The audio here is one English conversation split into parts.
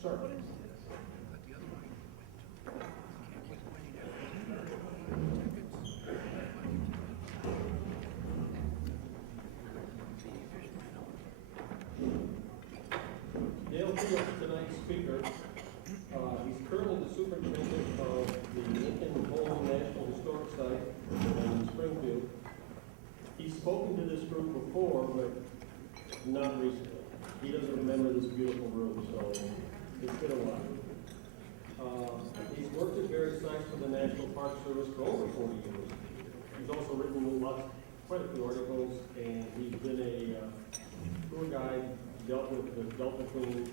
Sir. Dale Field, tonight's speaker. He's currently the superintendent of the Lincoln Home National Historic Site in Springfield. He's spoken to this group before, but not recently. He doesn't remember this beautiful room, so it's been a while. He's worked at various sites for the National Park Service for over 40 years. He's also written quite a few articles, and he's been a tour guide, dealt with the Delta Queen.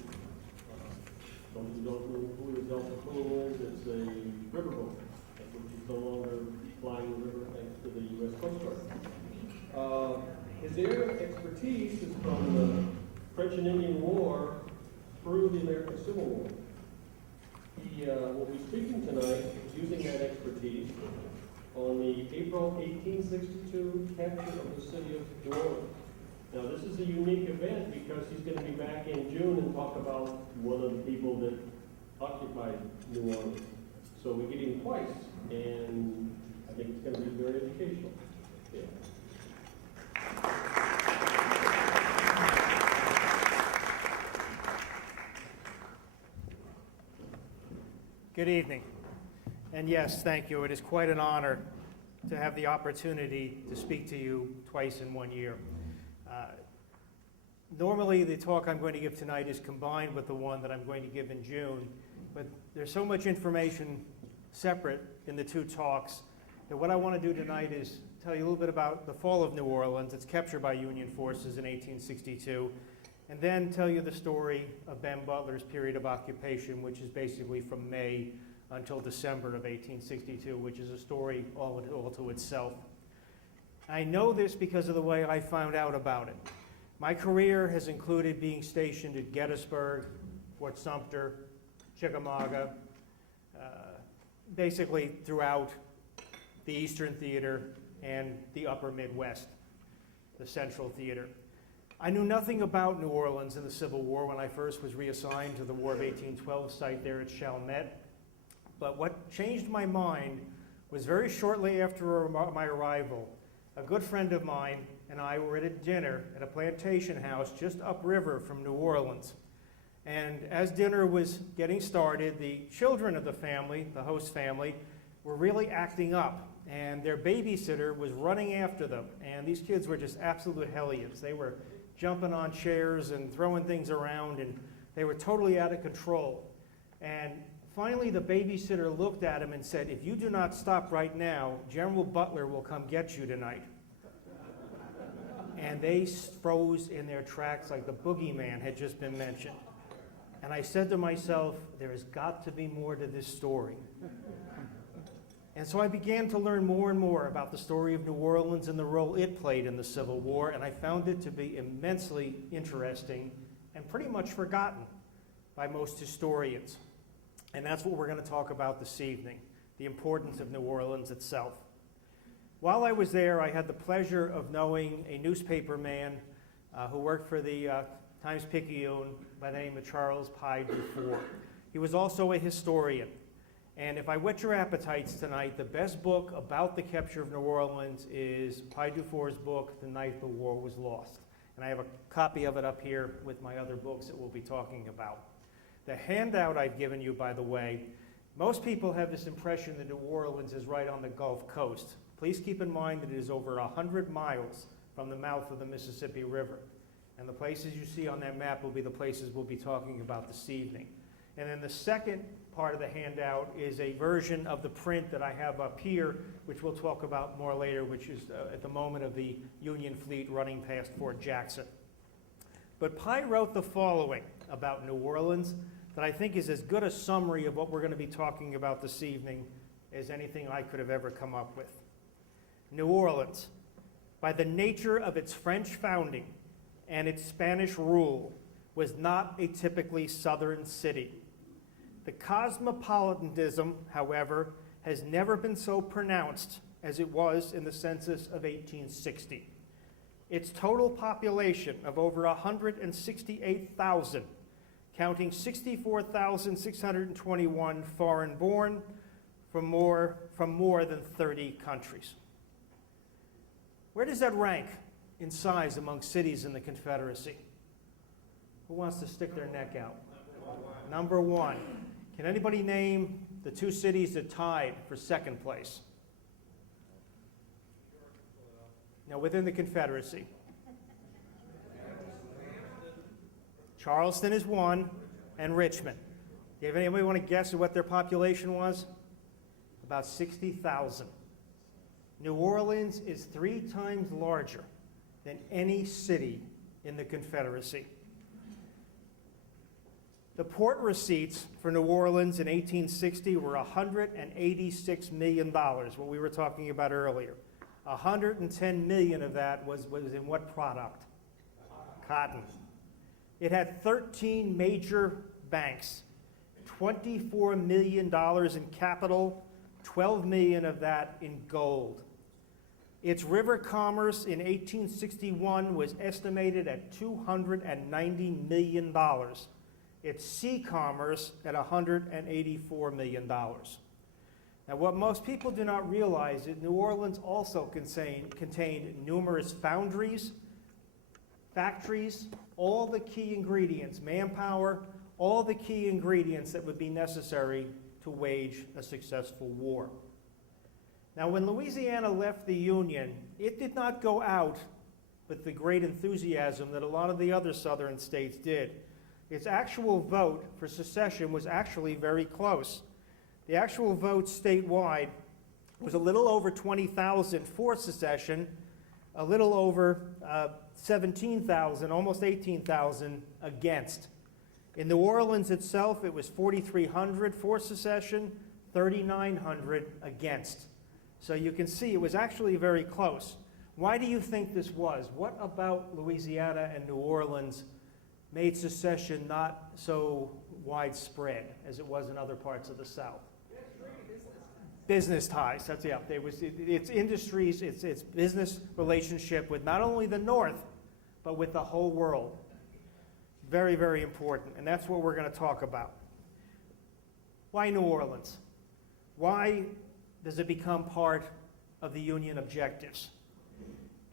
Those who don't know who the Delta Queen is, it's a riverboat, which is no longer flying the river thanks to the U.S. Coast Guard. His area of expertise is from the French and Indian War through the American Civil War. He will be speaking tonight using that expertise on the April 1862 capture of the city of New Orleans. Now, this is a unique event because he's going to be back in June and talk about one of the people that occupied New Orleans. So we get him twice, and I think it's going to be very educational. Yeah. Good evening. And yes, thank you. It is quite an honor to have the opportunity to speak to you twice in 1 year. Normally, the talk I'm going to give tonight is combined with the one that I'm going to give in June, but there's so much information separate in the two talks that what I want to do tonight is tell you a little bit about the fall of New Orleans, its capture by Union forces in 1862, and then tell you the story of Ben Butler's period of occupation, which is basically from May until December of 1862, which is a story all to itself. I know this because of the way I found out about it. My career has included being stationed at Gettysburg, Fort Sumter, Chickamauga, basically throughout the Eastern Theater and the Upper Midwest, the Central Theater. I knew nothing about New Orleans in the Civil War when I first was reassigned to the War of 1812 site there at Chalmette. But what changed my mind was very shortly after my arrival, a good friend of mine and I were at a dinner at a plantation house just upriver from New Orleans. And as dinner was getting started, the children of the family, the host family, were really acting up. And their babysitter was running after them. And these kids were just absolute hellions. They were jumping on chairs and throwing things around, and they were totally out of control. And finally, the babysitter looked at him and said, "If you do not stop right now, General Butler will come get you tonight." And they froze in their tracks like the boogeyman had just been mentioned. And I said to myself, there has got to be more to this story. And so I began to learn more and more about the story of New Orleans and the role it played in the Civil War, and I found it to be immensely interesting and pretty much forgotten by most historians. And that's what we're going to talk about this evening, the importance of New Orleans itself. While I was there, I had the pleasure of knowing a newspaper man who worked for the Times-Picayune by the name of Charles Pye Dufour. He was also a historian. And if I whet your appetites tonight, the best book about the capture of New Orleans is Pye Dufour's book, The Night the War Was Lost. And I have a copy of it up here with my other books that we'll be talking about. The handout I've given you, by the way, most people have this impression that New Orleans is right on the Gulf Coast. Please keep in mind that it is over 100 miles from the mouth of the Mississippi River. And the places you see on that map will be the places we'll be talking about this evening. And then the second part of the handout is a version of the print that I have up here, which we'll talk about more later, which is at the moment of the Union fleet running past Fort Jackson. But Pye wrote the following about New Orleans that I think is as good a summary of what we're going to be talking about this evening as anything I could have ever come up with. New Orleans, by the nature of its French founding and its Spanish rule, was not a typically southern city. The cosmopolitanism, however, has never been so pronounced as it was in the census of 1860. Its total population of over 168,000 counting 64,621 foreign-born from more than 30 countries. Where does that rank in size among cities in the Confederacy? Who wants to stick their neck out? Number one. Can anybody name the two cities that tied for second place? Now, within the Confederacy. Charleston is one, and Richmond. If anybody want to guess what their population was? About 60,000. New Orleans is 3 times larger than any city in the Confederacy. The port receipts for New Orleans in 1860 were $186 million, what we were talking about earlier. 110 million of that was in what product? Cotton. It had 13 major banks, $24 million in capital, 12 million of that in gold. Its river commerce in 1861 was estimated at $290 million. Its sea commerce at $184 million. Now, what most people do not realize is New Orleans also contained numerous foundries, factories, all the key ingredients, manpower, all the key ingredients that would be necessary to wage a successful war. Now, when Louisiana left the Union, it did not go out with the great enthusiasm that a lot of the other southern states did. Its actual vote for secession was actually very close. The actual vote statewide was a little over 20,000 for secession, a little over 17,000, almost 18,000 against. In New Orleans itself, it was 4,300 for secession, 3,900 against. So you can see it was actually very close. Why do you think this was? What about Louisiana and New Orleans made secession not so widespread as it was in other parts of the South? Business ties, that's, yeah. It's industries, it's business relationship with not only the North, but with the whole world. Very, very important, and that's what we're going to talk about. Why New Orleans? Why does it become part of the Union objectives?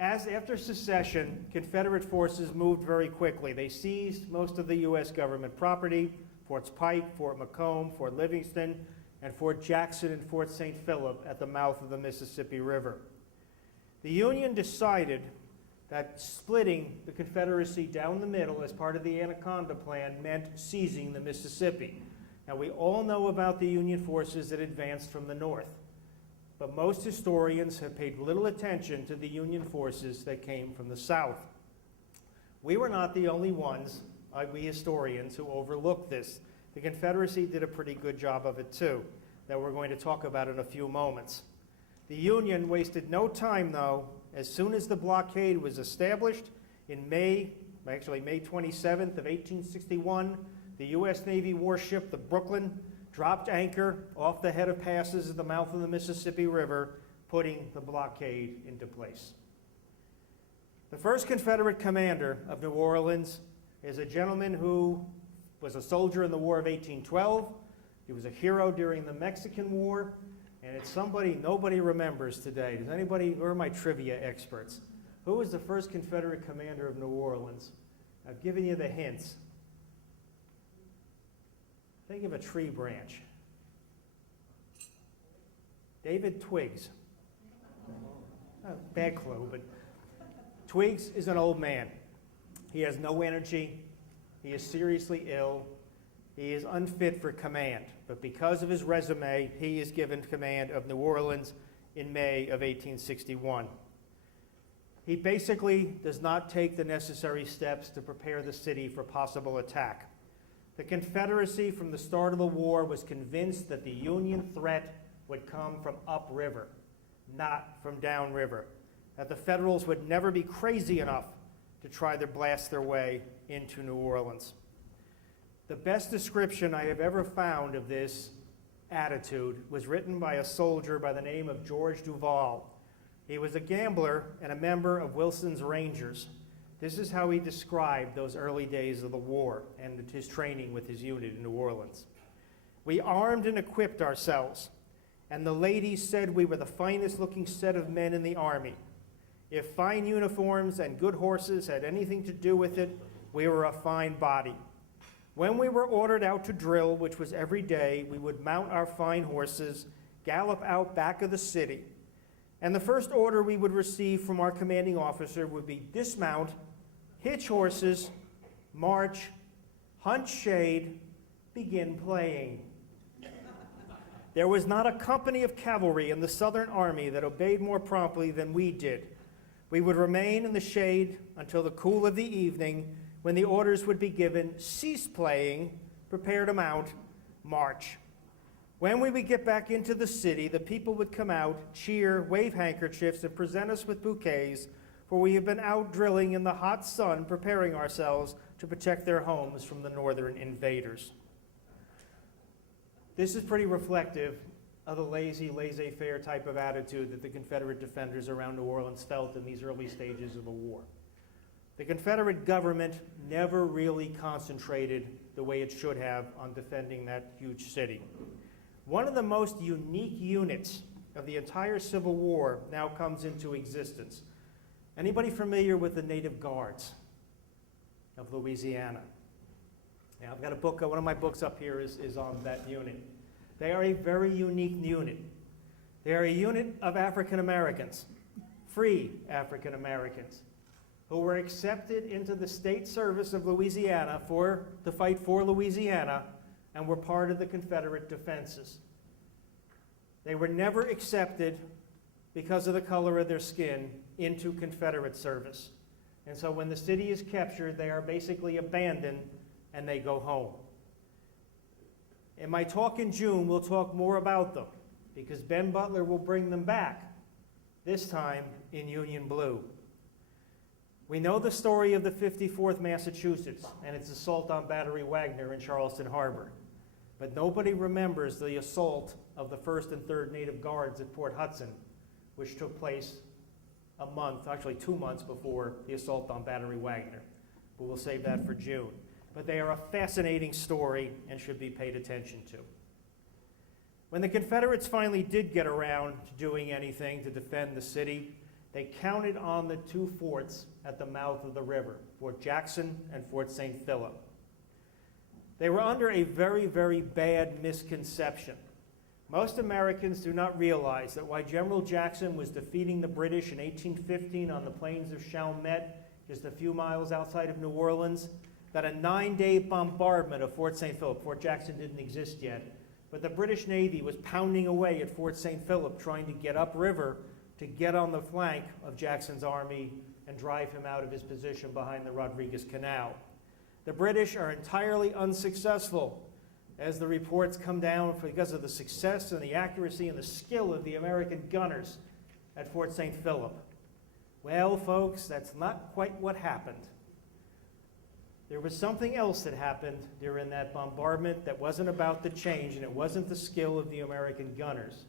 After secession, Confederate forces moved very quickly. They seized most of the U.S. government property, Forts Pike, Fort Macomb, Fort Livingston, and Fort Jackson and Fort St. Philip at the mouth of the Mississippi River. The Union decided that splitting the Confederacy down the middle as part of the Anaconda Plan meant seizing the Mississippi. Now, we all know about the Union forces that advanced from the north, but most historians have paid little attention to the Union forces that came from the south. We were not the only ones, we historians, who overlooked this. The Confederacy did a pretty good job of it too, that we're going to talk about in a few moments. The Union wasted no time, though. As soon as the blockade was established in May 27th of 1861, the U.S. Navy warship, the Brooklyn, dropped anchor off the head of passes at the mouth of the Mississippi River, putting the blockade into place. The first Confederate commander of New Orleans is a gentleman who was a soldier in the War of 1812. He was a hero during the Mexican War, and it's somebody nobody remembers today. Does anybody, where are my trivia experts? Who was the first Confederate commander of New Orleans? I've given you the hints. Think of a tree branch. David Twiggs. Bad clue, but Twiggs is an old man. He has no energy. He is seriously ill. He is unfit for command. But because of his resume, he is given command of New Orleans in May of 1861. He basically does not take the necessary steps to prepare the city for possible attack. The Confederacy, from the start of the war, was convinced that the Union threat would come from upriver, not from downriver, that the Federals would never be crazy enough to try to blast their way into New Orleans. The best description I have ever found of this attitude was written by a soldier by the name of George Duval. He was a gambler and a member of Wilson's Rangers. This is how he described those early days of the war and his training with his unit in New Orleans. "We armed and equipped ourselves, and the ladies said we were the finest looking set of men in the army. If fine uniforms and good horses had anything to do with it, we were a fine body. When we were ordered out to drill, which was every day, we would mount our fine horses, gallop out back of the city, and the first order we would receive from our commanding officer would be dismount, hitch horses, march, hunt shade, begin playing. There was not a company of cavalry in the Southern Army that obeyed more promptly than we did. We would remain in the shade until the cool of the evening, when the orders would be given, cease playing, prepare to mount, march. When we would get back into the city, the people would come out, cheer, wave handkerchiefs, and present us with bouquets, for we have been out drilling in the hot sun, preparing ourselves to protect their homes from the northern invaders." This is pretty reflective of the lazy, laissez-faire type of attitude that the Confederate defenders around New Orleans felt in these early stages of the war. The Confederate government never really concentrated the way it should have on defending that huge city. One of the most unique units of the entire Civil War now comes into existence. Anybody familiar with the Native Guards of Louisiana? Yeah, I've got a book, one of my books up here is on that unit. They are a very unique unit. They are a unit of African Americans, free African Americans, who were accepted into the state service of Louisiana to fight for Louisiana and were part of the Confederate defenses. They were never accepted because of the color of their skin into Confederate service. And so when the city is captured, they are basically abandoned and they go home. In my talk in June, we'll talk more about them because Ben Butler will bring them back, this time in Union Blue. We know the story of the 54th Massachusetts and its assault on Battery Wagner in Charleston Harbor, but nobody remembers the assault of the 1st and 3rd Native Guards at Port Hudson, which took place a month, actually 2 months before the assault on Battery Wagner. But we'll save that for June. But they are a fascinating story and should be paid attention to. When the Confederates finally did get around to doing anything to defend the city, they counted on the 2 forts at the mouth of the river, Fort Jackson and Fort St. Philip. They were under a very, very bad misconception. Most Americans do not realize that while General Jackson was defeating the British in 1815 on the plains of Chalmette, just a few miles outside of New Orleans, that a 9-day bombardment of Fort St. Philip, Fort Jackson didn't exist yet, but the British Navy was pounding away at Fort St. Philip trying to get upriver to get on the flank of Jackson's army and drive him out of his position behind the Rodriguez Canal. The British are entirely unsuccessful as the reports come down because of the success and the accuracy and the skill of the American gunners at Fort St. Philip. Well, folks, that's not quite what happened. There was something else that happened during that bombardment that wasn't about the change, and it wasn't the skill of the American gunners.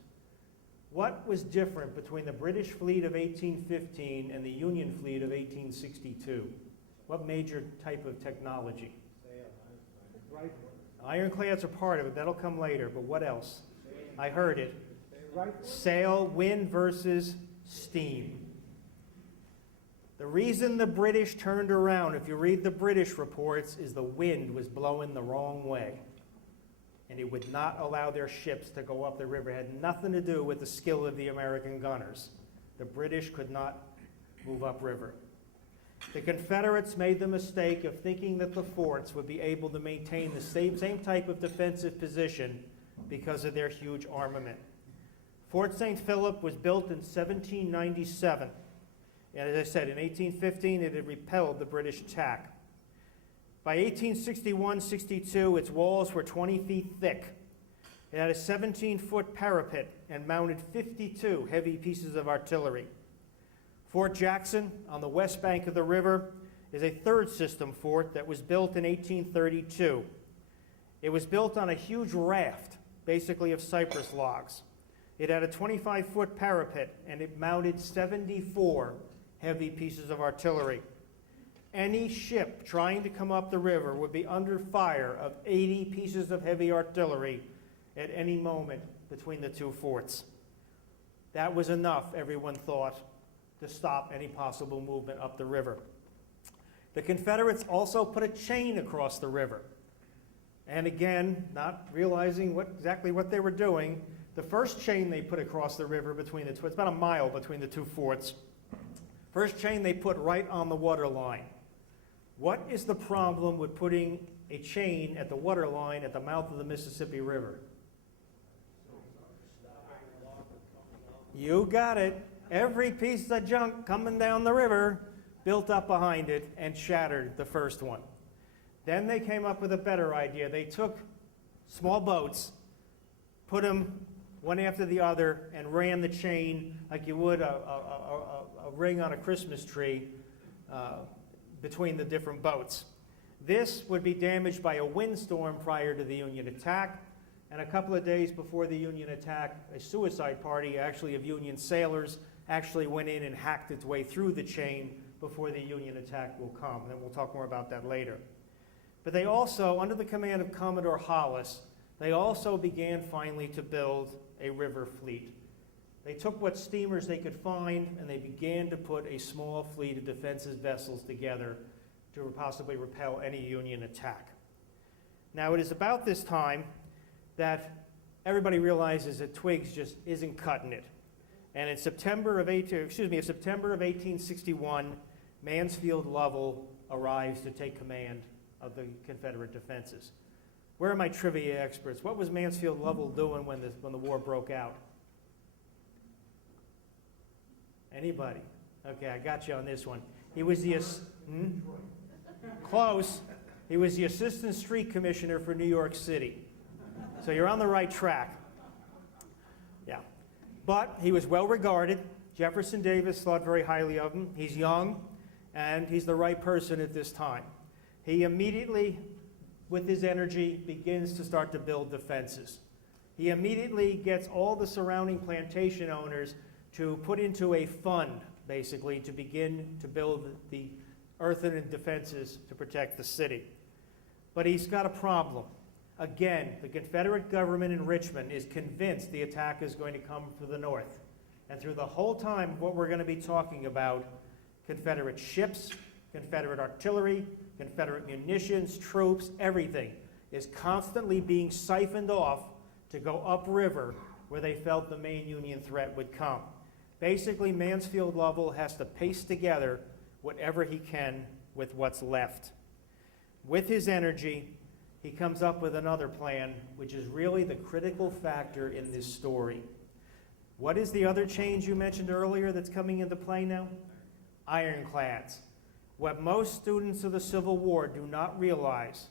What was different between the British fleet of 1815 and the Union fleet of 1862? What major type of technology? Ironclads are part of it. That'll come later, but what else? I heard it. Sail, wind versus steam. The reason the British turned around, if you read the British reports, is the wind was blowing the wrong way. And it would not allow their ships to go up the river. It had nothing to do with the skill of the American gunners. The British could not move upriver. The Confederates made the mistake of thinking that the forts would be able to maintain the same type of defensive position because of their huge armament. Fort St. Philip was built in 1797. And as I said, in 1815, it had repelled the British attack. By 1861-62, its walls were 20 feet thick. It had a 17-foot parapet and mounted 52 heavy pieces of artillery. Fort Jackson, on the west bank of the river, is a third system fort that was built in 1832. It was built on a huge raft, basically of cypress logs. It had a 25-foot parapet, and it mounted 74 heavy pieces of artillery. any ship trying to come up the river would be under fire of 80 pieces of heavy artillery at any moment between the two forts. That was enough, everyone thought, to stop any possible movement up the river. The Confederates also put a chain across the river. And again, not realizing exactly what they were doing, the first chain they put across the river between the two, it's about a mile between the two forts, first chain they put right on the water line. What is the problem with putting a chain at the water line at the mouth of the Mississippi River? You got it. Every piece of junk coming down the river built up behind it and shattered the first one. Then they came up with a better idea. They took small boats, put them one after the other, and ran the chain like you would a ring on a Christmas tree between the different boats. This would be damaged by a windstorm prior to the Union attack, and a couple of days before the Union attack, a suicide party, actually of Union sailors, actually went in and hacked its way through the chain before the Union attack will come, and we'll talk more about that later. But they also, under the command of Commodore Hollis, they also began finally to build a river fleet. They took what steamers they could find, and they began to put a small fleet of defensive vessels together to possibly repel any Union attack. Now, it is about this time that everybody realizes that Twiggs just isn't cutting it. And in September of 1861, Mansfield Lovell arrives to take command of the Confederate defenses. Where are my trivia experts? What was Mansfield Lovell doing when the war broke out? Anybody? Okay, I got you on this one. He was the close. He was the assistant street commissioner for New York City. So you're on the right track. Yeah. But he was well regarded. Jefferson Davis thought very highly of him. He's young, and he's the right person at this time. He immediately, with his energy, begins to start to build defenses. He immediately gets all the surrounding plantation owners to put into a fund, basically, to begin to build the earthen defenses to protect the city. But he's got a problem. Again, the Confederate government in Richmond is convinced the attack is going to come from the north. And through the whole time, what we're going to be talking about, Confederate ships, Confederate artillery, Confederate munitions, troops, everything is constantly being siphoned off to go upriver where they felt the main Union threat would come. Basically, Mansfield Lovell has to paste together whatever he can with what's left. With his energy, he comes up with another plan, which is really the critical factor in this story. What is the other change you mentioned earlier that's coming into play now? Ironclads. What most students of the Civil War do not realize,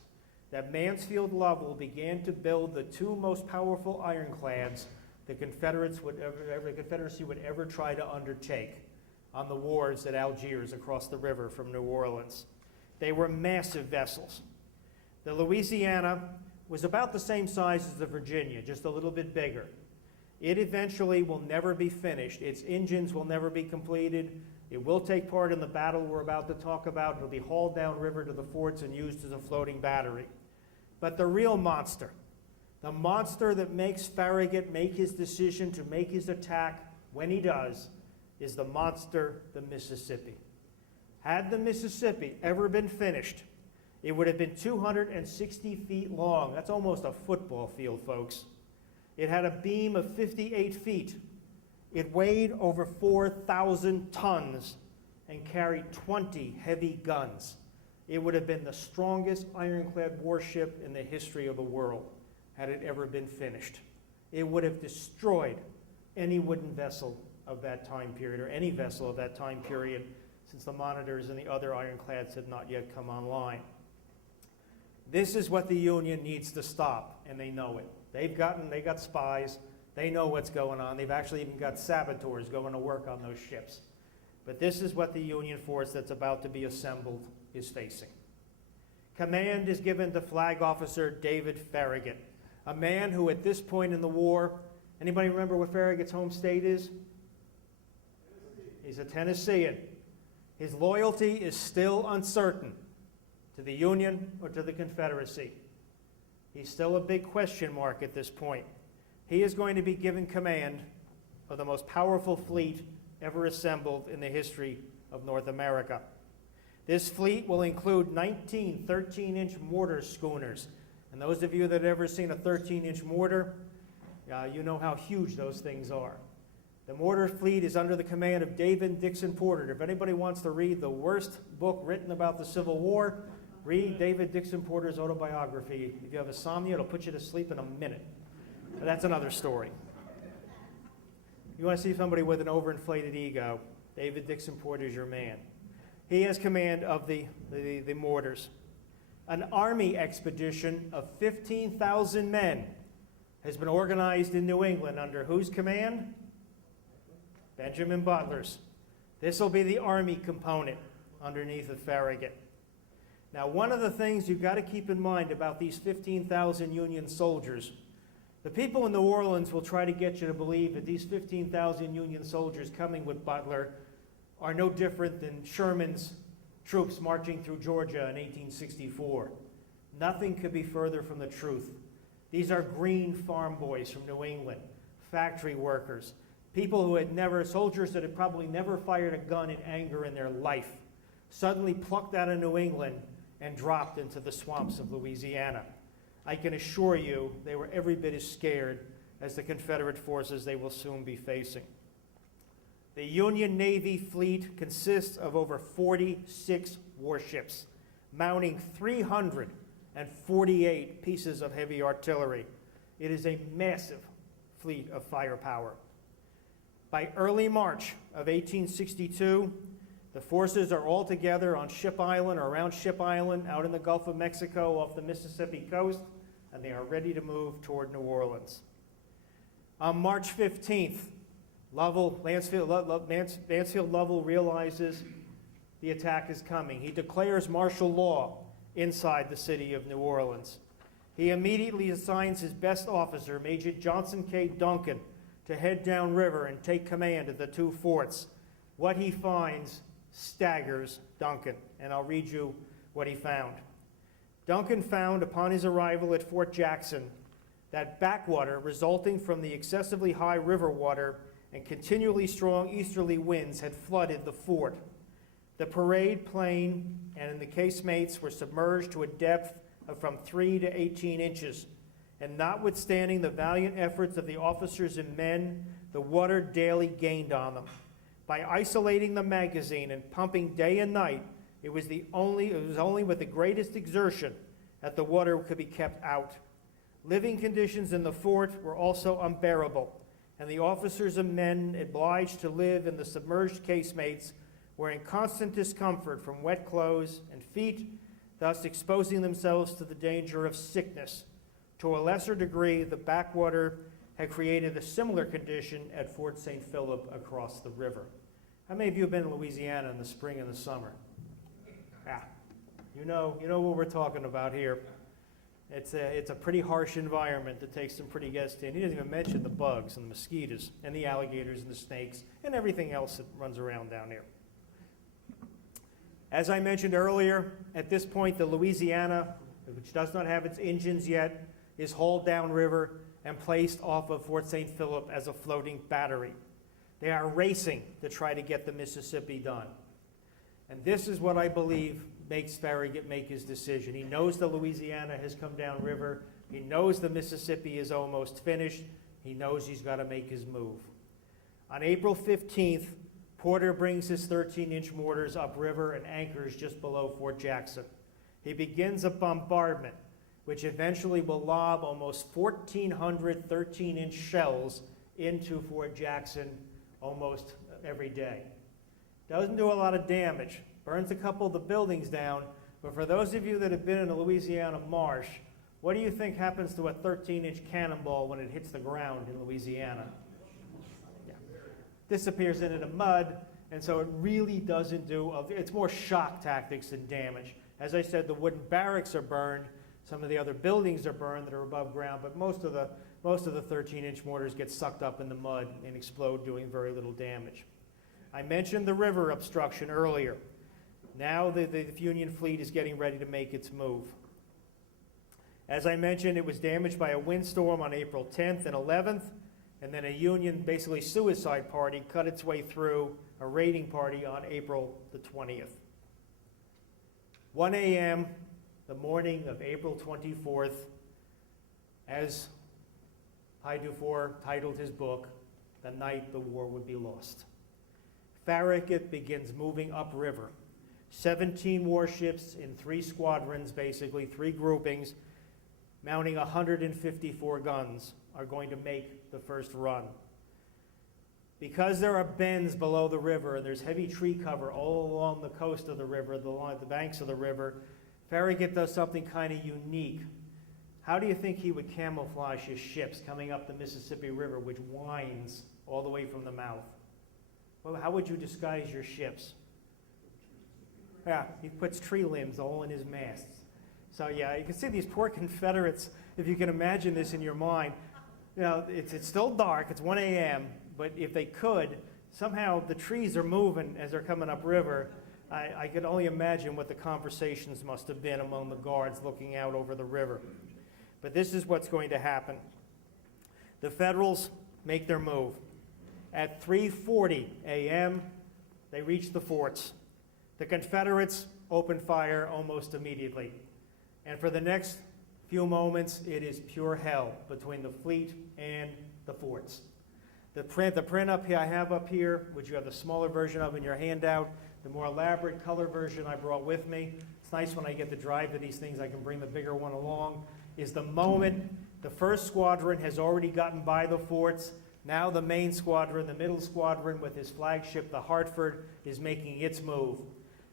that Mansfield Lovell began to build the two most powerful ironclads the Confederacy would ever try to undertake on the wars at Algiers across the river from New Orleans. They were massive vessels. The Louisiana was about the same size as the Virginia, just a little bit bigger. It eventually will never be finished. Its engines will never be completed. It will take part in the battle we're about to talk about. It will be hauled downriver to the forts and used as a floating battery. But the real monster, the monster that makes Farragut make his decision to make his attack when he does, is the monster, the Mississippi. Had the Mississippi ever been finished, it would have been 260 feet long. That's almost a football field, folks. It had a beam of 58 feet. It weighed over 4,000 tons and carried 20 heavy guns. It would have been the strongest ironclad warship in the history of the world had it ever been finished. It would have destroyed any wooden vessel of that time period, or any vessel of that time period, since the monitors and the other ironclads had not yet come online. This is what the Union needs to stop, and they know it. They got spies. They know what's going on. They've actually even got saboteurs going to work on those ships. But this is what the Union force that's about to be assembled is facing. Command is given to Flag Officer David Farragut, a man who at this point in the war, anybody remember what Farragut's home state is? He's a Tennessean. His loyalty is still uncertain to the Union or to the Confederacy. He's still a big question mark at this point. He is going to be given command of the most powerful fleet ever assembled in the history of North America. This fleet will include 19 13-inch mortar schooners. And those of you that have ever seen a 13-inch mortar, you know how huge those things are. The mortar fleet is under the command of David Dixon Porter. If anybody wants to read the worst book written about the Civil War, read David Dixon Porter's autobiography. If you have insomnia, it'll put you to sleep in a minute. But that's another story. You want to see somebody with an overinflated ego, David Dixon Porter is your man. He has command of the mortars. An army expedition of 15,000 men has been organized in New England under whose command? Benjamin Butler's. This will be the army component underneath of Farragut. Now, one of the things you've got to keep in mind about these 15,000 Union soldiers, the people in New Orleans will try to get you to believe that these 15,000 Union soldiers coming with Butler are no different than Sherman's troops marching through Georgia in 1864. Nothing could be further from the truth. These are green farm boys from New England, factory workers, people who had never, soldiers that had probably never fired a gun in anger in their life, suddenly plucked out of New England and dropped into the swamps of Louisiana. I can assure you they were every bit as scared as the Confederate forces they will soon be facing. The Union Navy fleet consists of over 46 warships, mounting 348 pieces of heavy artillery. It is a massive fleet of firepower. By early March of 1862, the forces are all together on Ship Island or around Ship Island out in the Gulf of Mexico off the Mississippi coast, and they are ready to move toward New Orleans. On March 15th, Mansfield Lovell realizes the attack is coming. He declares martial law inside the city of New Orleans. He immediately assigns his best officer, Major Johnson K. Duncan, to head downriver and take command of the two forts. What he finds staggers Duncan, and I'll read you what he found. Duncan found upon his arrival at Fort Jackson that backwater resulting from the excessively high river water and continually strong easterly winds had flooded the fort. The parade plain and the casemates were submerged to a depth of from 3 to 18 inches. And notwithstanding the valiant efforts of the officers and men, the water daily gained on them. By isolating the magazine and pumping day and night, it was only with the greatest exertion that the water could be kept out. Living conditions in the fort were also unbearable, and the officers and men obliged to live in the submerged casemates were in constant discomfort from wet clothes and feet, thus exposing themselves to the danger of sickness. To a lesser degree, the backwater had created a similar condition at Fort St. Philip across the river. How many of you have been in Louisiana in the spring and the summer? You know what we're talking about here. It's a pretty harsh environment that takes some pretty guests in. He doesn't even mention the bugs and the mosquitoes and the alligators and the snakes and everything else that runs around down here. As I mentioned earlier, at this point, the Louisiana, which does not have its engines yet, is hauled downriver and placed off of Fort St. Philip as a floating battery. They are racing to try to get the Mississippi done. And this is what I believe makes Farragut make his decision. He knows the Louisiana has come downriver. He knows the Mississippi is almost finished. He knows he's got to make his move. On April 15th, Porter brings his 13-inch mortars upriver and anchors just below Fort Jackson. He begins a bombardment, which eventually will lob almost 1,400 13-inch shells into Fort Jackson almost every day. Doesn't do a lot of damage, burns a couple of the buildings down, but for those of you that have been in a Louisiana marsh, what do you think happens to a 13-inch cannonball when it hits the ground in Louisiana? Yeah. Disappears into the mud, and so it really doesn't do, it's more shock tactics than damage. As I said, the wooden barracks are burned, some of the other buildings are burned that are above ground, but most of the 13-inch mortars get sucked up in the mud and explode, doing very little damage. I mentioned the river obstruction earlier. Now the Union fleet is getting ready to make its move. As I mentioned, it was damaged by a windstorm on April 10th and 11th, and then a Union, basically suicide party, cut its way through a raiding party on April the 20th. 1 a.m., the morning of April 24th, as Pi Dufour titled his book, The Night the War Would Be Lost. Farragut begins moving upriver. 17 warships in 3 squadrons, basically 3 groupings, mounting 154 guns, are going to make the first run. Because there are bends below the river and there's heavy tree cover all along the coast of the river, the banks of the river, Farragut does something kind of unique. How do you think he would camouflage his ships coming up the Mississippi River, which winds all the way from the mouth? Well, how would you disguise your ships? Yeah, he puts tree limbs all in his masts. So yeah, you can see these poor Confederates, if you can imagine this in your mind. You know, it's still dark, it's 1 a.m., but if they could, somehow the trees are moving as they're coming upriver. I could only imagine what the conversations must have been among the guards looking out over the river. But this is what's going to happen. The Federals make their move. At 3:40 a.m., they reach the forts. The Confederates open fire almost immediately. And for the next few moments, it is pure hell between the fleet and the forts. The print up here I have up here, which you have the smaller version of in your handout, the more elaborate color version I brought with me. It's nice when I get to drive to these things, I can bring the bigger one along, is the moment the first squadron has already gotten by the forts. Now the main squadron, the middle squadron with his flagship, the Hartford, is making its move.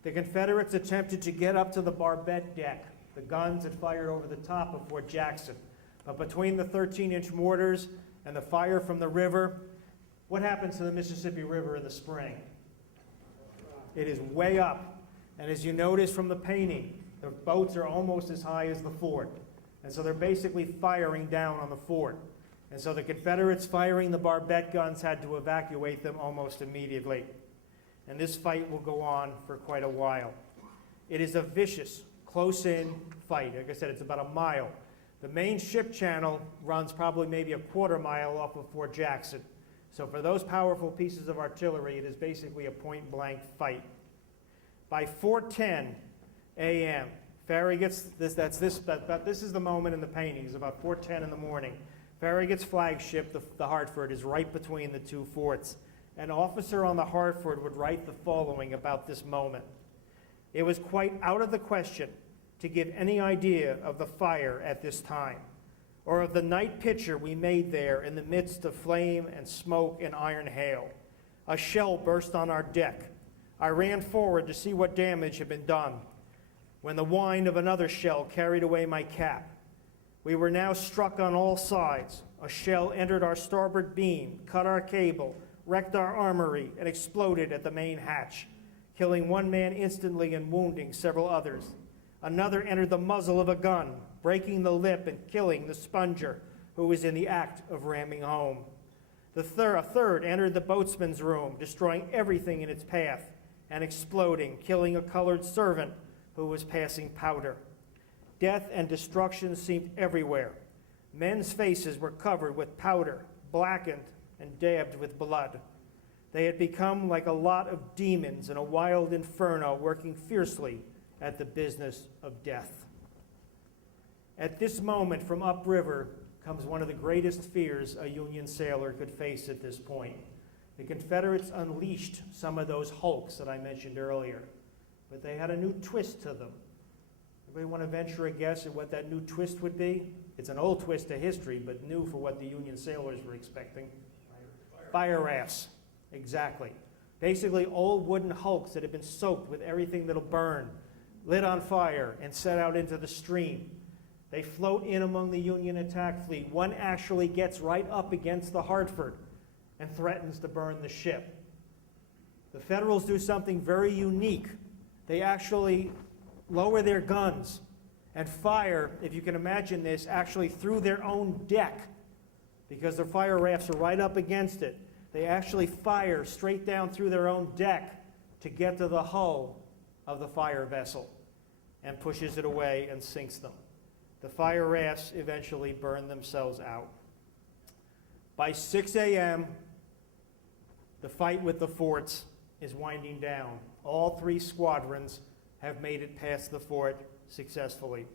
The Confederates attempted to get up to the barbette deck. The guns had fired over the top of Fort Jackson. But between the 13-inch mortars and the fire from the river, what happens to the Mississippi River in the spring? It is way up. And as you notice from the painting, the boats are almost as high as the fort. And so they're basically firing down on the fort. And so the Confederates firing the barbette guns had to evacuate them almost immediately. And this fight will go on for quite a while. It is a vicious, close-in fight. Like I said, it's about a mile. The main ship channel runs probably maybe a quarter mile off of Fort Jackson. So for those powerful pieces of artillery, it is basically a point-blank fight. By 4:10 a.m., Farragut's, this is the moment in the painting, it's about 4:10 in the morning. Farragut's flagship, the Hartford, is right between the 2 forts. An officer on the Hartford would write the following about this moment. It was quite out of the question to give any idea of the fire at this time, or of the night picture we made there in the midst of flame and smoke and iron hail. A shell burst on our deck. I ran forward to see what damage had been done, when the whine of another shell carried away my cap. We were now struck on all sides. A shell entered our starboard beam, cut our cable, wrecked our armory, and exploded at the main hatch, killing 1 man instantly and wounding several others. Another entered the muzzle of a gun, breaking the lip and killing the sponger, who was in the act of ramming home. A third entered the boatsman's room, destroying everything in its path, and exploding, killing a colored servant who was passing powder. Death and destruction seemed everywhere. Men's faces were covered with powder, blackened and dabbed with blood. They had become like a lot of demons in a wild inferno working fiercely at the business of death. At this moment, from upriver, comes one of the greatest fears a Union sailor could face at this point. The Confederates unleashed some of those hulks that I mentioned earlier, but they had a new twist to them. Anybody want to venture a guess at what that new twist would be? It's an old twist to history, but new for what the Union sailors were expecting. Fire rafts, exactly. Basically old wooden hulks that have been soaked with everything that'll burn, lit on fire, and set out into the stream. They float in among the Union attack fleet. One actually gets right up against the Hartford and threatens to burn the ship. The Federals do something very unique. They actually lower their guns and fire, if you can imagine this, actually through their own deck, because their fire rafts are right up against it. They actually fire straight down through their own deck to get to the hull of the fire vessel and pushes it away and sinks them. The fire rafts eventually burn themselves out. By 6 a.m., the fight with the forts is winding down. All 3 squadrons have made it past the fort successfully.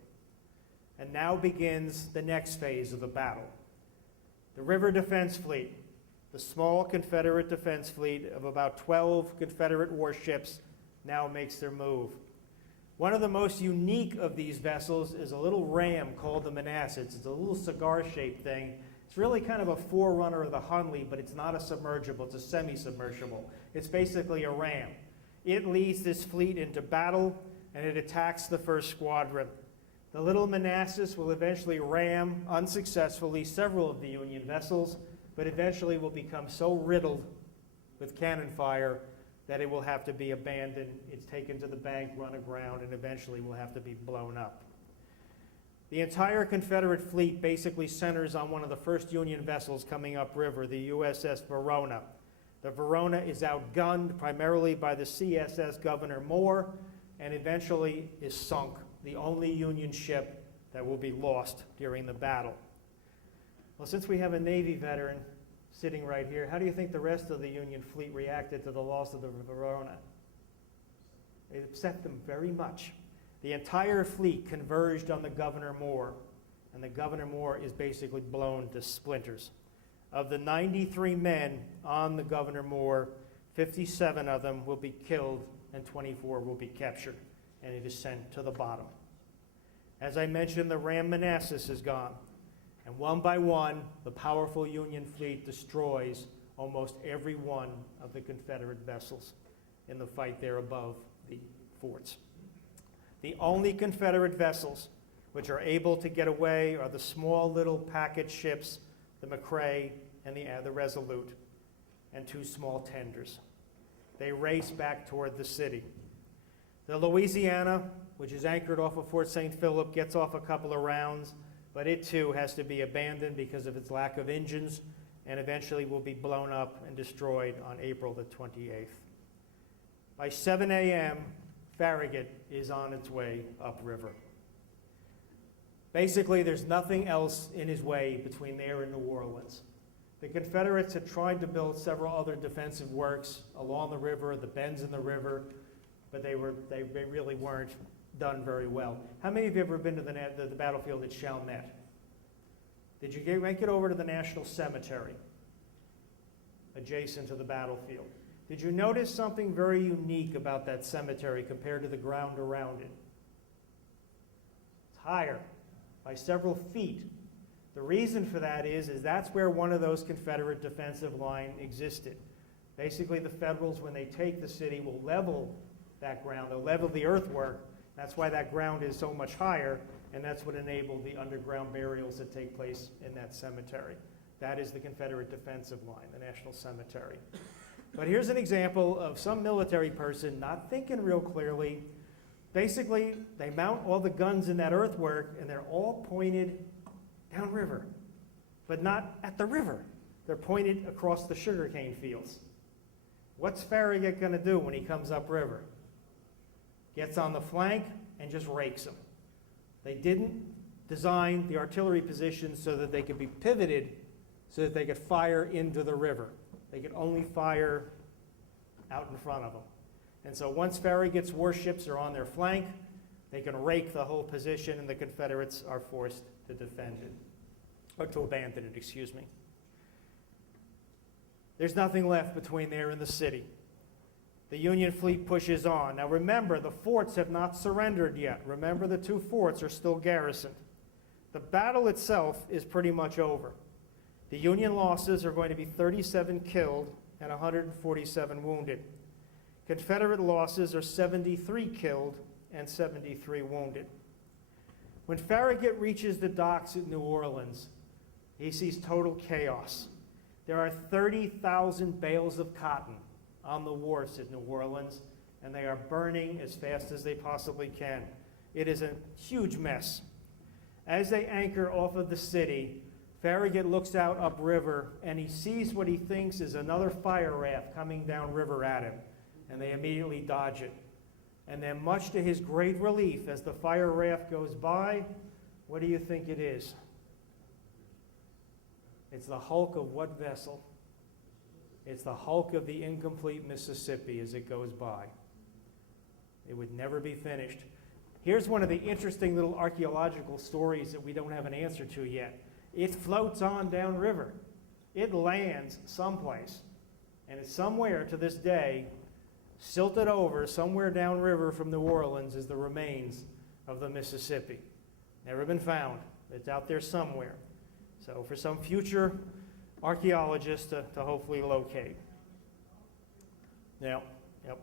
And now begins the next phase of the battle. The River Defense Fleet, the small Confederate defense fleet of about 12 Confederate warships, now makes their move. One of the most unique of these vessels is a little ram called the Manassas. It's a little cigar-shaped thing. It's really kind of a forerunner of the Hunley, but it's not a submergible. It's a semi-submersible. It's basically a ram. It leads this fleet into battle, and it attacks the first squadron. The little Manassas will eventually ram, unsuccessfully, several of the Union vessels, but eventually will become so riddled with cannon fire that it will have to be abandoned. It's taken to the bank, run aground, and eventually will have to be blown up. The entire Confederate fleet basically centers on one of the first Union vessels coming upriver, the USS Verona. The Verona is outgunned primarily by the CSS Governor Moore, and eventually is sunk, the only Union ship that will be lost during the battle. Well, since we have a Navy veteran sitting right here, how do you think the rest of the Union fleet reacted to the loss of the Verona? It upset them very much. The entire fleet converged on the Governor Moore, and the Governor Moore is basically blown to splinters. Of the 93 men on the Governor Moore, 57 of them will be killed and 24 will be captured, and it is sent to the bottom. As I mentioned, the ram Manassas is gone, and one by one, the powerful Union fleet destroys almost every one of the Confederate vessels in the fight there above the forts. The only Confederate vessels which are able to get away are the small little packet ships, the McRae and the Resolute, and 2 small tenders. They race back toward the city. The Louisiana, which is anchored off of Fort St. Philip, gets off a couple of rounds, but it too has to be abandoned because of its lack of engines, and eventually will be blown up and destroyed on April the 28th. By 7 a.m., Farragut is on its way upriver. Basically, there's nothing else in his way between there and New Orleans. The Confederates had tried to build several other defensive works along the river, the bends in the river, but they really weren't done very well. How many of you have ever been to the battlefield at Chalmette? Did you make it over to the National Cemetery adjacent to the battlefield? Did you notice something very unique about that cemetery compared to the ground around it? It's higher by several feet. The reason for that is that's where one of those Confederate defensive lines existed. Basically, the Federals, when they take the city, will level that ground. They'll level the earthwork. That's why that ground is so much higher, and that's what enabled the underground burials that take place in that cemetery. That is the Confederate defensive line, the National Cemetery. But here's an example of some military person not thinking real clearly. Basically, they mount all the guns in that earthwork, and they're all pointed downriver, but not at the river. They're pointed across the sugarcane fields. What's Farragut going to do when he comes upriver? Gets on the flank and just rakes them. They didn't design the artillery positions so that they could be pivoted so that they could fire into the river. They could only fire out in front of them. And so once Farragut's warships are on their flank, they can rake the whole position, and the Confederates are forced to defend it, or to abandon it, excuse me. There's nothing left between there and the city. The Union fleet pushes on. Now remember, the forts have not surrendered yet. Remember, the 2 forts are still garrisoned. The battle itself is pretty much over. The Union losses are going to be 37 killed and 147 wounded. Confederate losses are 73 killed and 73 wounded. When Farragut reaches the docks at New Orleans, he sees total chaos. There are 30,000 bales of cotton on the wharfs at New Orleans, and they are burning as fast as they possibly can. It is a huge mess. As they anchor off of the city, Farragut looks out upriver, and he sees what he thinks is another fire raft coming down river at him, and they immediately dodge it. And then much to his great relief, as the fire raft goes by, what do you think it is? It's the hulk of what vessel? It's the hulk of the incomplete Mississippi as it goes by. It would never be finished. Here's one of the interesting little archaeological stories that we don't have an answer to yet. It floats on downriver. It lands someplace. And it's somewhere to this day, silted over somewhere downriver from New Orleans, is the remains of the Mississippi. Never been found. It's out there somewhere. So for some future archaeologist to hopefully locate. Now, yep.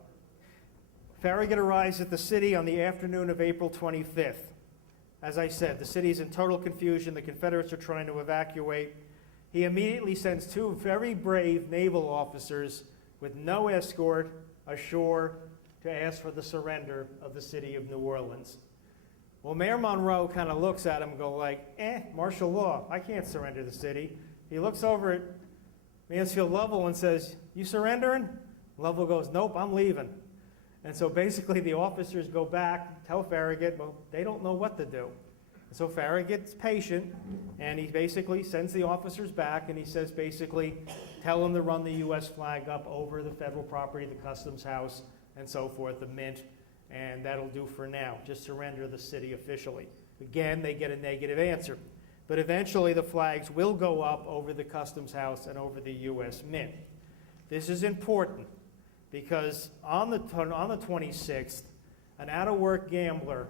Farragut arrives at the city on the afternoon of April 25th. As I said, the city's in total confusion. The Confederates are trying to evacuate. He immediately sends two very brave naval officers with no escort ashore to ask for the surrender of the city of New Orleans. Well, Mayor Monroe kind of looks at him and goes like, martial law, I can't surrender the city. He looks over at Mansfield Lovell and says, you surrendering? Lovell goes, nope, I'm leaving. And so basically the officers go back, tell Farragut, well, they don't know what to do. And so Farragut's patient, and he basically sends the officers back, and he says basically, tell them to run the U.S. flag up over the federal property, the customs house, and so forth, the mint, and that'll do for now. Just surrender the city officially. Again, they get a negative answer. But eventually the flags will go up over the customs house and over the U.S. mint. This is important because on the 26th, an out-of-work gambler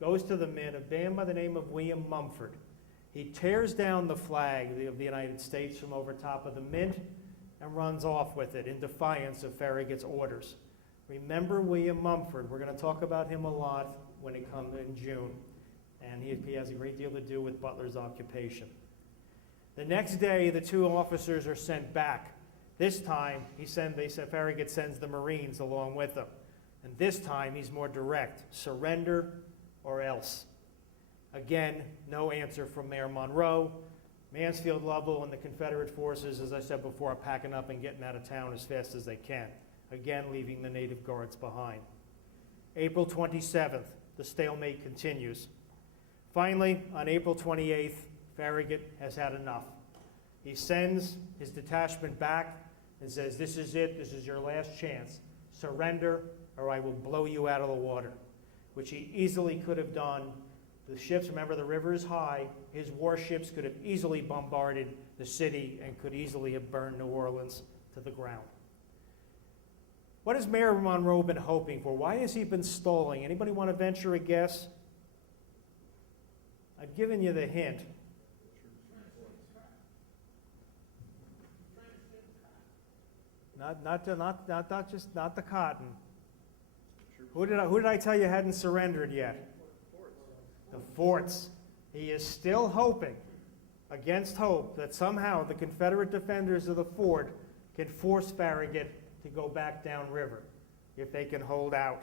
goes to the mint, a man by the name of William Mumford. He tears down the flag of the United States from over top of the mint and runs off with it in defiance of Farragut's orders. Remember William Mumford. We're going to talk about him a lot when it comes in June. And he has a great deal to do with Butler's occupation. The next day, the two officers are sent back. This time, Farragut sends the Marines along with them. And this time, he's more direct. Surrender or else. Again, no answer from Mayor Monroe. Mansfield Lovell and the Confederate forces, as I said before, are packing up and getting out of town as fast as they can. Again, leaving the native guards behind. April 27th, the stalemate continues. Finally, on April 28th, Farragut has had enough. He sends his detachment back and says, this is it, this is your last chance. Surrender or I will blow you out of the water, which he easily could have done. The ships, remember the river is high, his warships could have easily bombarded the city and could easily have burned New Orleans to the ground. What has Mayor Monroe been hoping for? Why has he been stalling? Anybody want to venture a guess? I've given you the hint. Not the cotton. Who did I tell you hadn't surrendered yet? The forts. He is still hoping, against hope, that somehow the Confederate defenders of the fort can force Farragut to go back downriver, if they can hold out.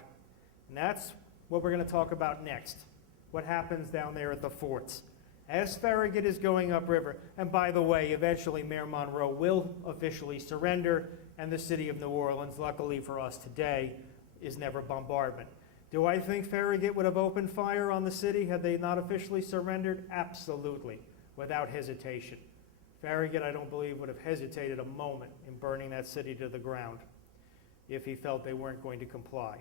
And that's what we're going to talk about next. What happens down there at the forts. As Farragut is going upriver, and by the way, eventually Mayor Monroe will officially surrender, and the city of New Orleans, luckily for us today, is never bombardment. Do I think Farragut would have opened fire on the city had they not officially surrendered? Absolutely, without hesitation. Farragut, I don't believe, would have hesitated a moment in burning that city to the ground if he felt they weren't going to comply.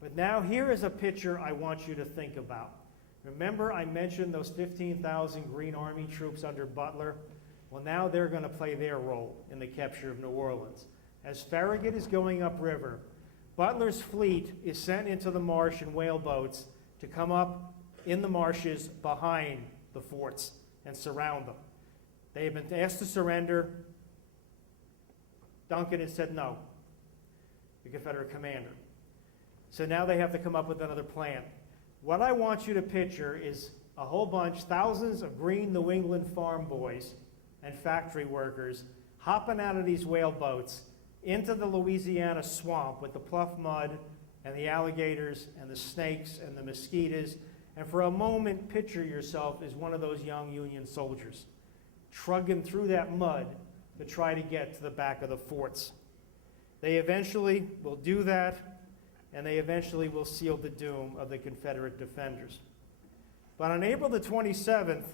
But now here is a picture I want you to think about. Remember I mentioned those 15,000 Green Army troops under Butler? Well, now they're going to play their role in the capture of New Orleans. As Farragut is going upriver, Butler's fleet is sent into the marsh in whaleboats to come up in the marshes behind the forts and surround them. They have been asked to surrender. Duncan has said no, the Confederate commander. So now they have to come up with another plan. What I want you to picture is a whole bunch, thousands of green New England farm boys and factory workers hopping out of these whaleboats into the Louisiana swamp with the pluff mud and the alligators and the snakes and the mosquitoes. And for a moment, picture yourself as one of those young Union soldiers, trudging through that mud to try to get to the back of the forts. They eventually will do that, and they eventually will seal the doom of the Confederate defenders. But on April the 27th,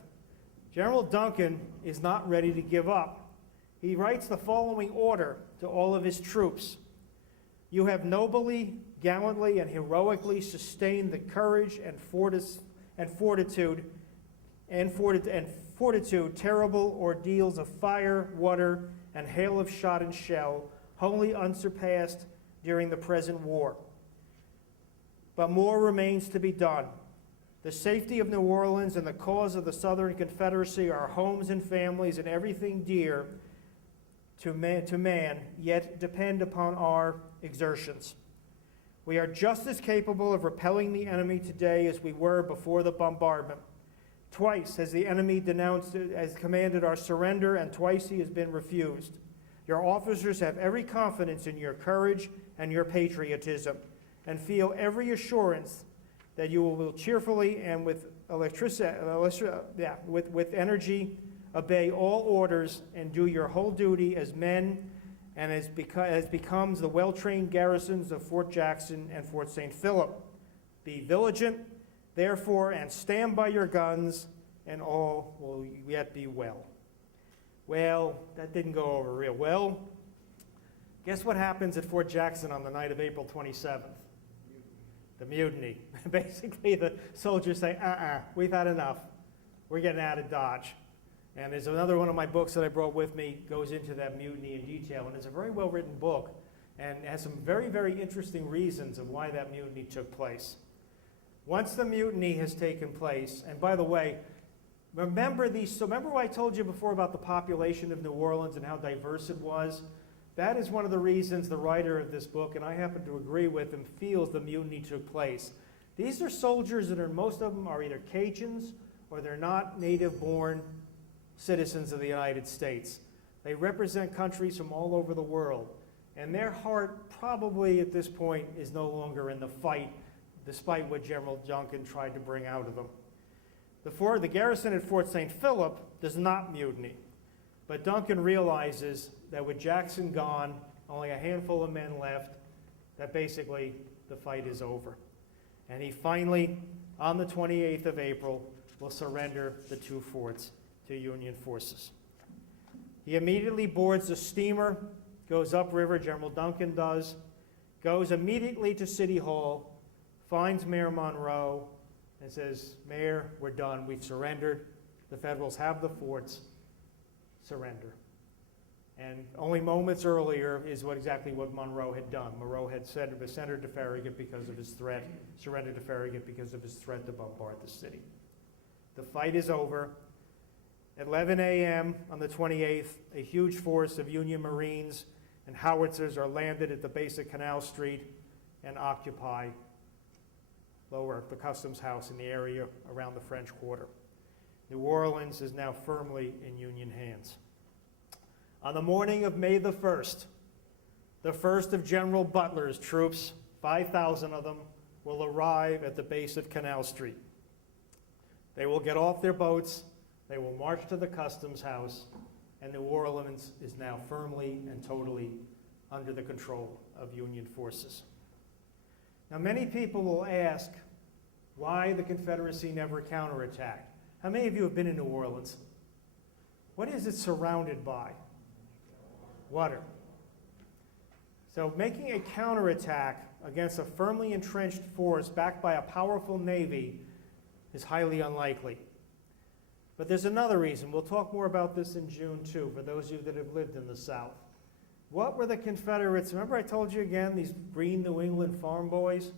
General Duncan is not ready to give up. He writes the following order to all of his troops. You have nobly, gallantly, and heroically sustained the courage and fortitude, terrible ordeals of fire, water, and hail of shot and shell, wholly unsurpassed during the present war. But more remains to be done. The safety of New Orleans and the cause of the Southern Confederacy, our homes and families and everything dear to man, yet depend upon our exertions. We are just as capable of repelling the enemy today as we were before the bombardment. Twice has the enemy has commanded our surrender, and twice he has been refused. Your officers have every confidence in your courage and your patriotism, and feel every assurance that you will cheerfully and with energy obey all orders and do your whole duty as men and as becomes the well-trained garrisons of Fort Jackson and Fort St. Philip. Be vigilant, therefore, and stand by your guns, and all will yet be well. Well, that didn't go over real well. Guess what happens at Fort Jackson on the night of April 27th? The mutiny. Basically, the soldiers say, we've had enough. We're getting out of Dodge. And there's another one of my books that I brought with me, goes into that mutiny in detail, and it's a very well-written book, and has some very, very interesting reasons of why that mutiny took place. Once the mutiny has taken place, and by the way, remember what I told you before about the population of New Orleans and how diverse it was? That is one of the reasons the writer of this book, and I happen to agree with him, feels the mutiny took place. These are soldiers that most of them are either Cajuns or they're not native-born citizens of the United States. They represent countries from all over the world, and their heart probably at this point is no longer in the fight, despite what General Duncan tried to bring out of them. The garrison at Fort St. Philip does not mutiny, but Duncan realizes that with Jackson gone, only a handful of men left, that basically the fight is over. And he finally, on the 28th of April, will surrender the two forts to Union forces. He immediately boards a steamer, goes upriver, General Duncan does, goes immediately to City Hall, finds Mayor Monroe, and says, Mayor, we're done, we've surrendered, the Federals have the forts, surrender. And only moments earlier is exactly what Monroe had done. Monroe had surrendered to Farragut because of his threat to bombard the city. The fight is over. At 11 a.m. on the 28th, a huge force of Union Marines and howitzers are landed at the base of Canal Street and occupy the Customs House in the area around the French Quarter. New Orleans is now firmly in Union hands. On the morning of May the 1st, the first of General Butler's troops, 5,000 of them, will arrive at the base of Canal Street. They will get off their boats, they will march to the Customs House, and New Orleans is now firmly and totally under the control of Union forces. Now, many people will ask why the Confederacy never counterattacked. How many of you have been in New Orleans? What is it surrounded by? Water. So making a counterattack against a firmly entrenched force backed by a powerful navy is highly unlikely. But there's another reason. We'll talk more about this in June, too, for those of you that have lived in the South. What were the Confederates? Remember I told you again, these green New England farm boys?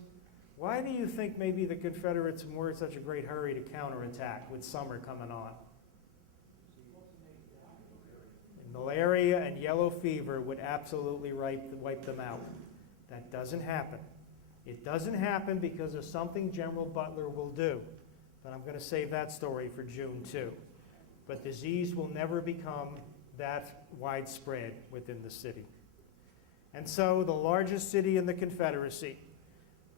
Why do you think maybe the Confederates were in such a great hurry to counterattack with summer coming on? Malaria and yellow fever would absolutely wipe them out. That doesn't happen. It doesn't happen because of something General Butler will do. But I'm going to save that story for June, too. But disease will never become that widespread within the city. And so the largest city in the Confederacy,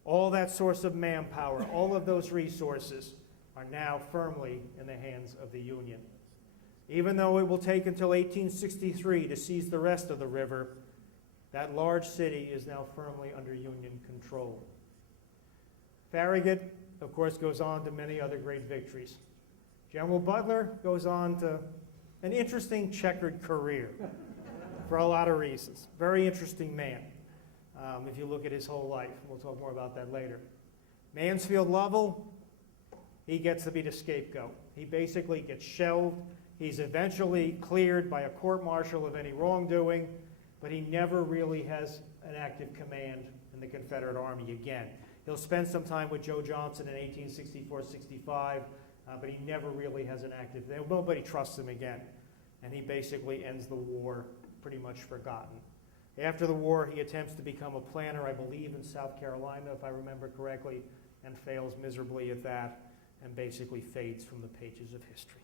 all that source of manpower, all of those resources are now firmly in the hands of the Union. Even though it will take until 1863 to seize the rest of the river, that large city is now firmly under Union control. Farragut, of course, goes on to many other great victories. General Butler goes on to an interesting checkered career for a lot of reasons. Very interesting man, if you look at his whole life. We'll talk more about that later. Mansfield Lovell, he gets to be the scapegoat. He basically gets shelved. He's eventually cleared by a court-martial of any wrongdoing, but he never really has an active command in the Confederate Army again. He'll spend some time with Joe Johnson in 1864-65, but he never really has an active, nobody trusts him again. And he basically ends the war pretty much forgotten. After the war, he attempts to become a planner, I believe, in South Carolina, if I remember correctly, and fails miserably at that, and basically fades from the pages of history.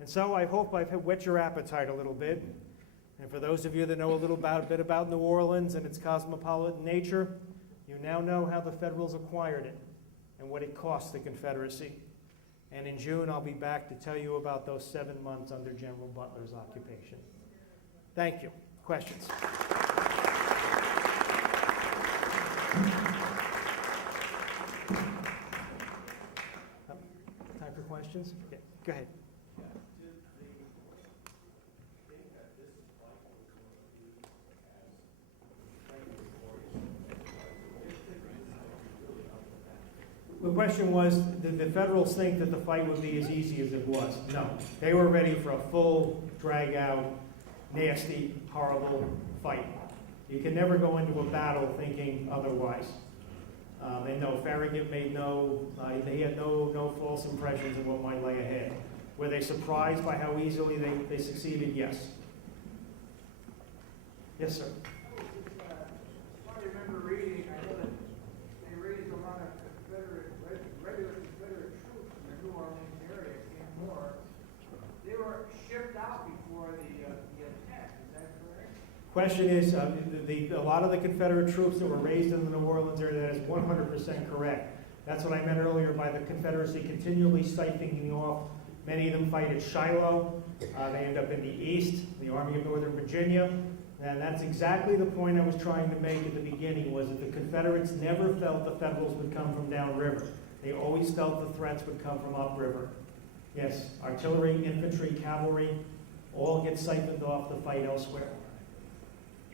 And so I hope I've whet your appetite a little bit. And for those of you that know a bit about New Orleans and its cosmopolitan nature, you now know how the Federals acquired it and what it cost the Confederacy. And in June, I'll be back to tell you about those 7 months under General Butler's occupation. Thank you. Questions? Time for questions? Okay, go ahead. The question was, did the Federals think that the fight would be as easy as it was? No. They were ready for a full, drag-out, nasty, horrible fight. You can never go into a battle thinking otherwise. And no, Farragut made he had no false impressions of what might lay ahead. Were they surprised by how easily they succeeded? Yes. Yes, sir. I remember reading, I know that they raised a lot of regular Confederate troops in the New Orleans area, and more. They were shipped out before the attack, is that correct? Question is, a lot of the Confederate troops that were raised in the New Orleans area, that is 100% correct. That's what I meant earlier by the Confederacy continually siphoning off. Many of them fight at Shiloh. They end up in the east, the Army of Northern Virginia. And that's exactly the point I was trying to make at the beginning, was that the Confederates never felt the Federals would come from downriver. They always felt the threats would come from upriver. Yes, artillery, infantry, cavalry, all get siphoned off to fight elsewhere.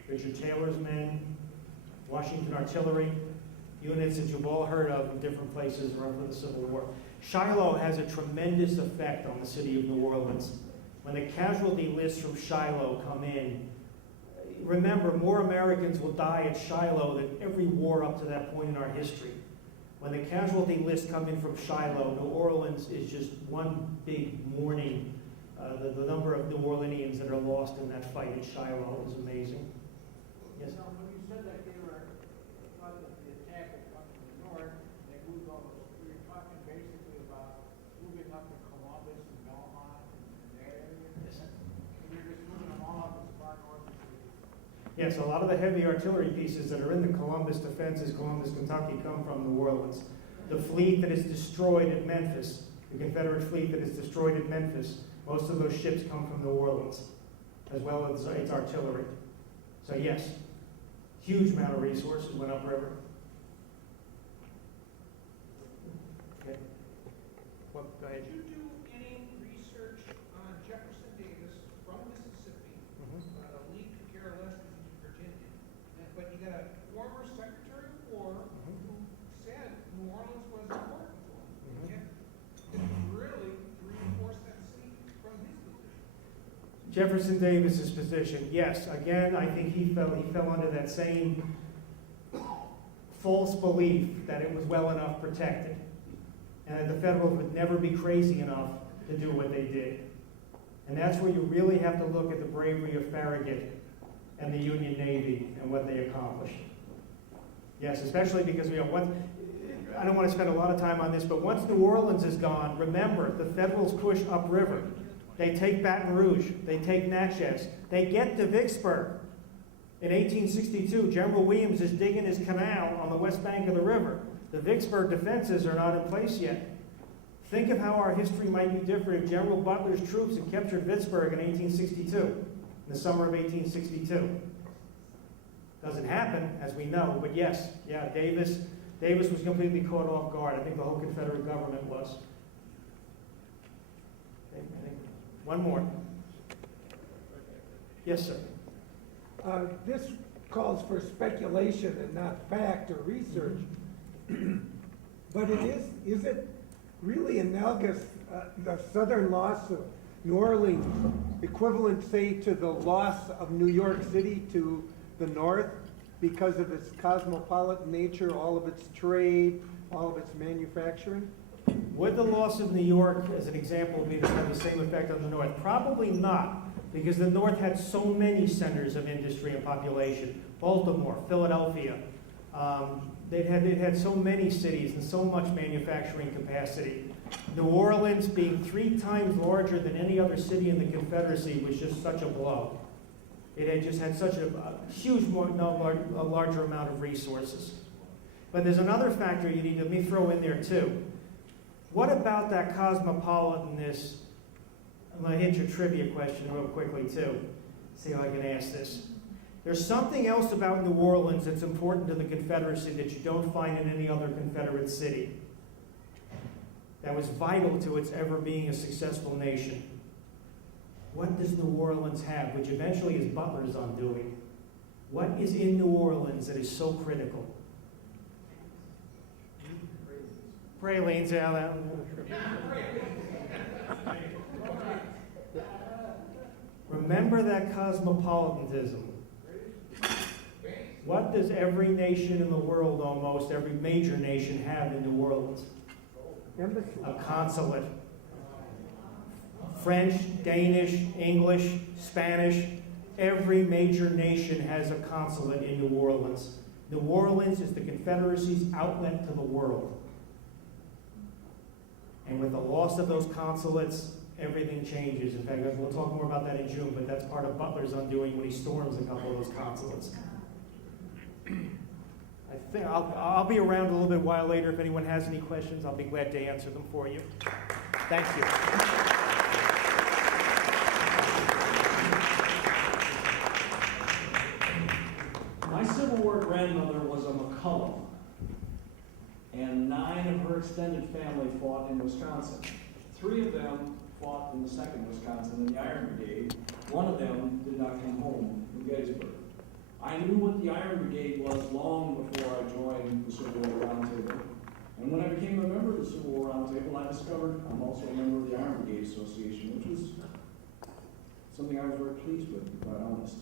Richard Taylor's men, Washington artillery, units that you've all heard of in different places around for the Civil War. Shiloh has a tremendous effect on the city of New Orleans. When the casualty lists from Shiloh come in, remember, more Americans will die at Shiloh than every war up to that point in our history. When the casualty lists come in from Shiloh, New Orleans is just one big mourning. The number of New Orleanians that are lost in that fight at Shiloh is amazing. Yes? Now, when you said that they thought that the attack would come from the north, they moved all those, we were talking basically about moving up to Columbus and Belmont and that area. Yes. And you're just moving them all up as far north as you can. Yes, a lot of the heavy artillery pieces that are in the Columbus defenses, Columbus, Kentucky, come from New Orleans. The fleet that is destroyed at Memphis, the Confederate fleet that is destroyed at Memphis, most of those ships come from New Orleans, as well as its artillery. So yes, huge amount of resources went upriver. Okay. Well, go ahead. Did you do any research on Jefferson Davis from Mississippi, lead to Carolina, Virginia? But you got a former Secretary of War who said New Orleans was important to him. Yet didn't really reinforce that city from his position. Jefferson Davis's position, yes. Again, I think he fell under that same false belief that it was well enough protected, and that the Federals would never be crazy enough to do what they did. And that's where you really have to look at the bravery of Farragut and the Union Navy and what they accomplished. Yes, especially because I don't want to spend a lot of time on this, but once New Orleans is gone, remember, the Federals push upriver. They take Baton Rouge, they take Natchez, they get to Vicksburg. In 1862, General Williams is digging his canal on the west bank of the river. The Vicksburg defenses are not in place yet. Think of how our history might be different if General Butler's troops had captured Vicksburg in 1862, in the summer of 1862. Doesn't happen, as we know, but yes, Davis Davis was completely caught off guard. I think the whole Confederate government was. Okay, I think one more. Yes, sir. This calls for speculation and not fact or research. But is it really analogous, the southern loss of New Orleans, equivalent, say, to the loss of New York City to the north because of its cosmopolitan nature, all of its trade, all of its manufacturing? Would the loss of New York, as an example, be to have the same effect on the north? Probably not, because the north had so many centers of industry and population. Baltimore, Philadelphia. They'd had so many cities and so much manufacturing capacity. New Orleans, being 3 times larger than any other city in the Confederacy, was just such a blow. It had just had such a huge, a larger amount of resources. But there's another factor you need to let me throw in there too. What about that cosmopolitanness? I'm going to hit your trivia question real quickly too. See how I can ask this. There's something else about New Orleans that's important to the Confederacy that you don't find in any other Confederate city. That was vital to its ever being a successful nation. What does New Orleans have, which eventually is Butler's undoing? What is in New Orleans that is so critical? Pralines, yeah, that one. Remember that cosmopolitanism. What does every nation in the world, almost every major nation, have in New Orleans? Embassy. A consulate. French, Danish, English, Spanish, every major nation has a consulate in New Orleans. New Orleans is the Confederacy's outlet to the world. And with the loss of those consulates, everything changes. In fact, we'll talk more about that in June, but that's part of Butler's undoing when he storms a couple of those consulates. I think I'll be around a little bit while later. If anyone has any questions, I'll be glad to answer them for you. Thank you. My Civil War grandmother was a McCullum, and 9 of her extended family fought in Wisconsin. 3 of them fought in the 2nd Wisconsin in the Iron Brigade. 1 of them did not come home from Gettysburg. I knew what the Iron Brigade was long before I joined the Civil War Roundtable. And when I became a member of the Civil War Roundtable, I discovered I'm also a member of the Iron Brigade Association, which was something I was very pleased with, to be quite honest.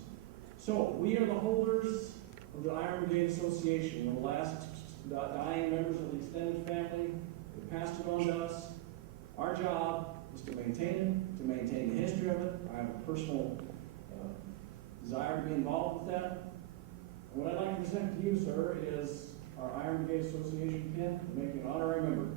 So, we are the holders of the Iron Brigade Association. We're the last dying members of the extended family. They passed it on to us. Our job is to maintain it, to maintain the history of it. I have a personal desire to be involved with that. And what I'd like to present to you, sir, is our Iron Brigade Association pin to make you an honorary member.